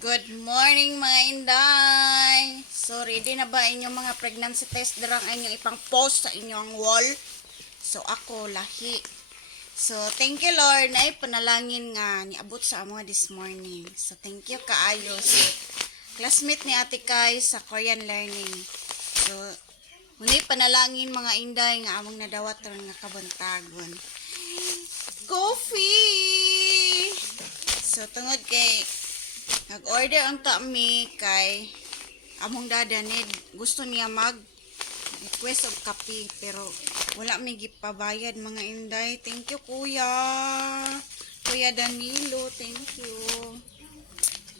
Good morning mga inday. So ready na ba inyong mga pregnancy test darang inyong ipang post sa inyong wall? So ako lahi. So thank you Lord na panalangin nga niabot sa amo this morning. So thank you kaayo. So, classmate ni Ate Kai sa Korean learning. So muni panalangin mga inday nga among nadawat ron nga kabuntagon. Coffee. So tungod kay nag-order ang kami kay among dada need gusto niya mag request og kape pero wala may gipabayad mga inday. Thank you kuya. Kuya Danilo, thank you.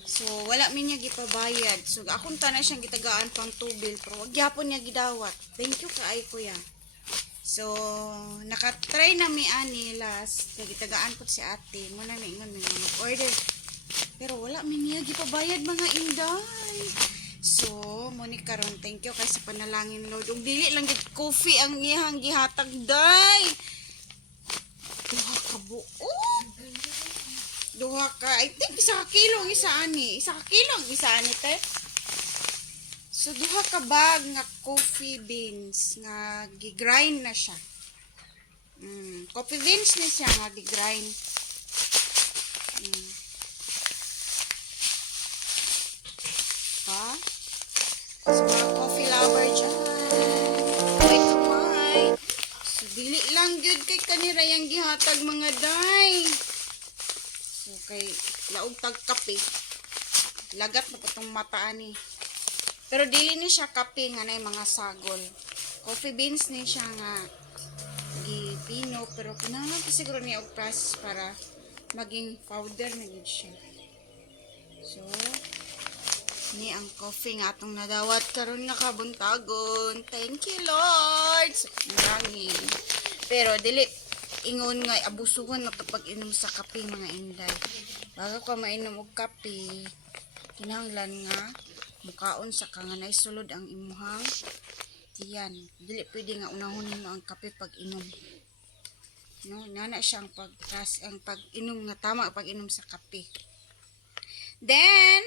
So wala mi niya gipabayad. So akong tanan siyang gitagaan pang tubil pero wag gyapon niya gidawat. Thank you kaay kuya. So nakatry na mi ani last kay gitagaan pud si ate. Mo na ningon nga mag-order. Pero wala mi niya gipabayad mga inday. So, muni karon thank you kay sa panalangin Lord. Ug dili lang gid coffee ang iyang gihatag day. Duha ka buo. Duha ka. I think isa ka kilo ang isa ani. Isa ka kilo ang isa ani te. So duha ka bag nga coffee beans nga gigrind na siya. Coffee beans ni siya nga gigrind. So, mga coffee lover dyan. White. So, dili lang good kay kanira yung gihatag mga day. So, kay laog tag kape. Lagat na itong mataan ni. Pero dili ni siya kape nga na mga sagol. Coffee beans ni siya nga gipino. Pero kinahanglan pa siguro niya og process para maging powder na gid siya. So, ni ang coffee nga atong nadawat karon nga kabuntagon. Thank you Lord. Marangin. Pero dili ingon nga abusuhan na kapag inom sa kape mga inday. Bago ka mainom og kape, kinahanglan nga mukaon sa kanganay sulod ang imuhang tiyan. Dili pwede nga unahon mo ang kape pag inom. No, nana siya ang pag-inom nga tama pag inom sa kape. Then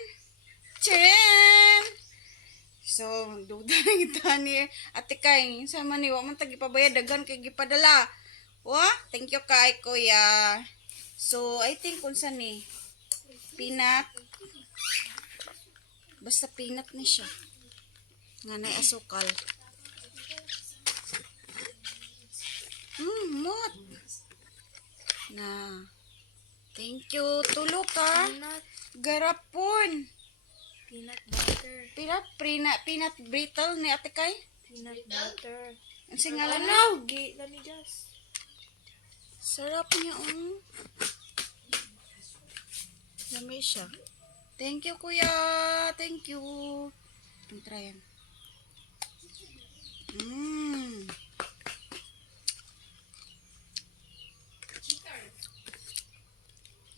so, duda na kita ni Ate Kai. Sa man ni, wa man tagipabayad, dagan kay gipadala. Wa? Thank you kay kuya. So, I think kung saan ni, peanut. Basta peanut ni siya. Nga na asukal. Mot. Na. Thank you. Tulo ka. Garapon. Peanut brittle ni Ate Kai? Peanut butter. Ang singalan na? Ano? Lamigas. Sarap niya, Lami siya. Thank you, kuya. Thank you. Try yan.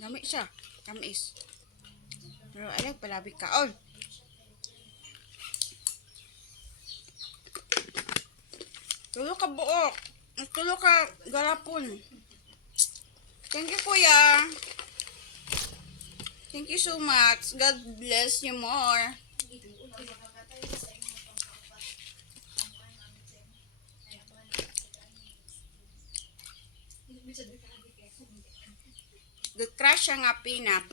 Lami siya. Tamis. Pero alam, palabi ka. Oh! Tulo ka buok. Tulo ka garapon. Thank you, kuya. Thank you so much. God bless you more. Crush siya nga peanut.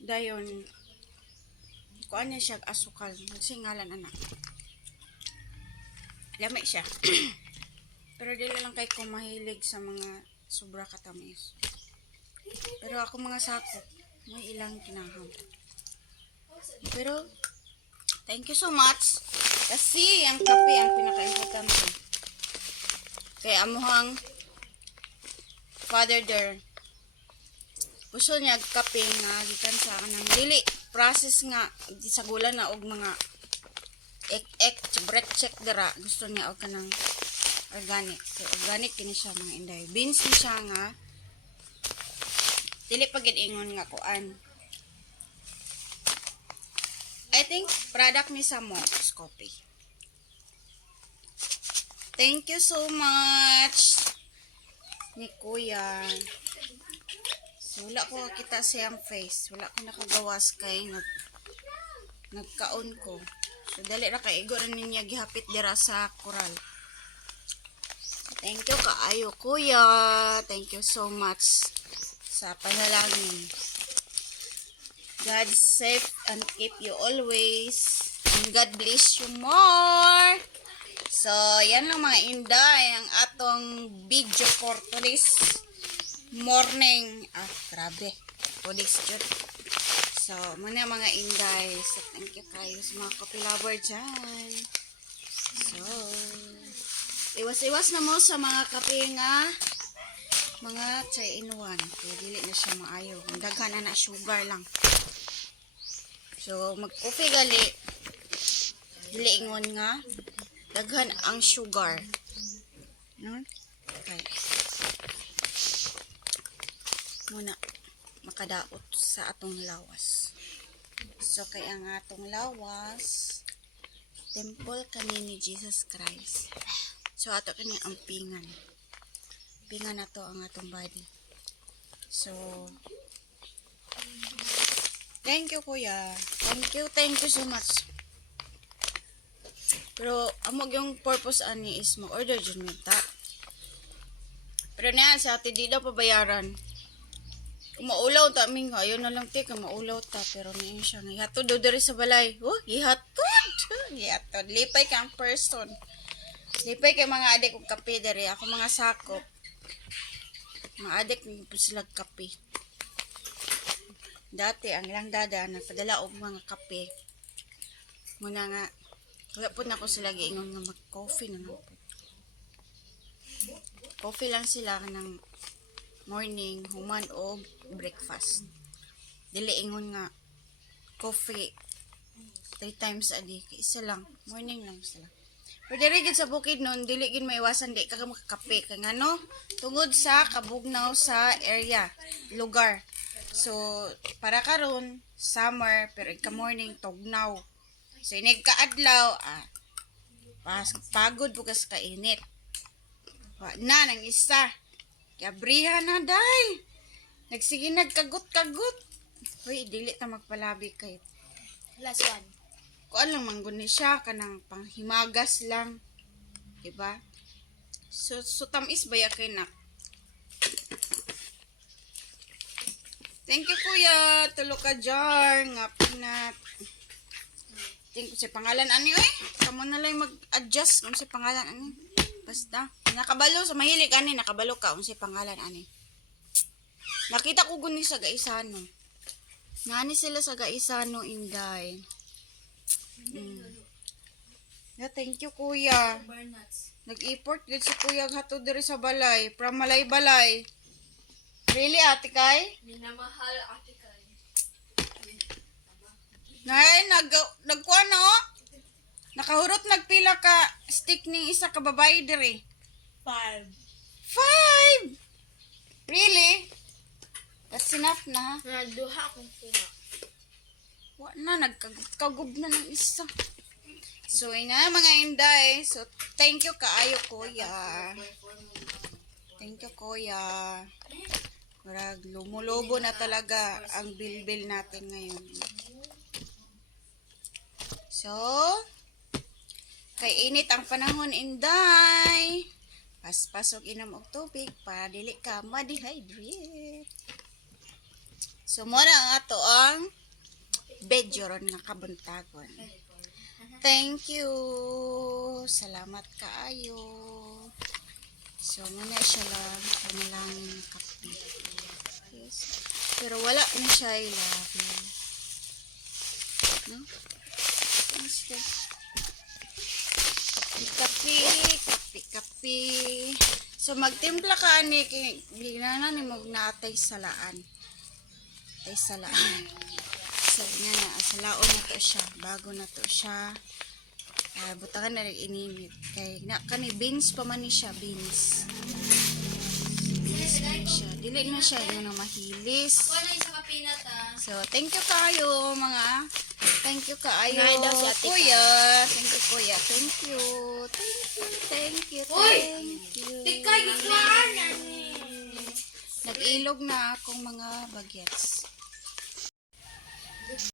Dayon. Kuan niya siya asukal. Singalan anak. Lami siya. Pero dili lang kay ko mahilig sa mga sobra katamis. Pero ako mga sako, may ilang kinahang. Pero, thank you so much. Kasi ang kape ang pinaka-importante. Kaya amuhang father there. Gusto niya kape nga gikan sa kanang dili process nga gisagulan na og mga ek bread check dara. Gusto niya og kanang organic. So organic kini siya mga inday. Beans ni siya nga dili pa gid ingon nga kuan. I think product ni sa Mox Coffee. Thank you so much ni kuya. So, wala ko kita siyang face. Wala ko nakagawas kay nagkaon ko. So, dali na kay igo rin niya gihapit dira sa koral. Thank you kaayo, kuya. Thank you so much sa panalangin. God safe and keep you always. And God bless you more. So, yan lang mga inday ang atong video for today's morning. Grabe. Today's jud. So, muna mga inday. So, thank you kayo sa mga coffee lover dyan. So, iwas-iwas na mo sa mga kape nga mga 3-in-1. Kaya dili na siya maayo. Ang daghan na sugar lang. So, mag-coffee gali. Dili ingon nga. Daghan ang sugar. No? Okay. Muna, makadaot sa atong lawas. So, kaya ang atong lawas, temple kani ni Jesus Christ. So, ato kani ang pingan. Pingan na to ang atong body. So, thank you, kuya. Thank you so much. Pero, amog yung purpose ani is mag-order dyan minta. Pero na sa atin, di daw pabayaran. Kung maulaw ta, aming ayaw na lang tika, maulaw ta. Pero na siya, ihatod daw dari sa balay. Oh, ihatod! Ihatod. Lipay ka ang person. Lipay kay mga adik kong kape dari. Ako mga sakop. Mga adik po sila kape. Dati, ang ilang dada, nagpadala og mga kape. Muna nga, wala po na ako sila giingon nga mag-coffee na lang po. Coffee lang sila ng morning, human o breakfast. Dili ingon nga coffee 3 times a day. Isa lang, morning lang sila. Pero diri gid sa bukid nun, dili gid maiwasan di ka makakape. Kaya nga no, tungod sa kabugnaw sa area, lugar. So, para karon summer, pero ika morning, tugnaw. So, inig kaadlaw, pagod bukas kainit. Wa na, nang isa. Kabrihan na, day. Nagsige nagkagot-kagot. Uy, dili ta magpalabi kay. Last one. Kuan lang mangguni siya, kanang panghimagas lang. Diba? So tamis ba ya kay nak? Thank you, kuya. Tulo ka jar. Nga pinat. Tingko si pangalan ani oy. Kamo na lang mag-adjust kung si pangalan ani. Basta nakabalo sa mahilig ani, nakabalo ka kung si pangalan ani. Nakita ko guni sa Gaisano. Nani sila sa Gaisano, inday. Yeah, thank you, kuya. Nag-import gud si kuya hatod diri sa balay, from Malay-Balay. Really, ate kay? Minamahal ate kay. Nay, nagkuha na oh. Nakahurot nagpila ka stick ning isa ka babae diri. 5. 5! Really? That's enough na. Naduha akong kuha. Wa na, nagkagub na ng isa. So, ina mga inday. So, thank you kaayo, kuya. Thank you, kuya. Marag, lumulobo na talaga ang bilbil natin ngayon. So, kay init ang panahon, inday. Paspasok inom og tubig para dili ka ma-dehydrate. So, muna ang ato ang video ron nga kabuntagon. Thank you. Salamat kaayo. So, muna siya lang panalangin kape. Yes. Pero wala na siya ilabi. No? Kape. So, magtimpla ka ni bigla ni mo natay salaan. Tay salaan. So, nga na, salaon na to siya. Bago na to siya. Butakan na rin ininit. Kay, kani, beans pa man ni siya, beans. Beans na siya. Dili na siya, yun ang mahilis. Ako na isa ka peanut So, thank you kayo, mga. Thank you kaayo, Ngayon daw si Ate kuya. Thank you, kuya. Thank you. Thank you. Uy! Thank you. Tikay, gitwaan! Nag-ilog na akong mga bagets.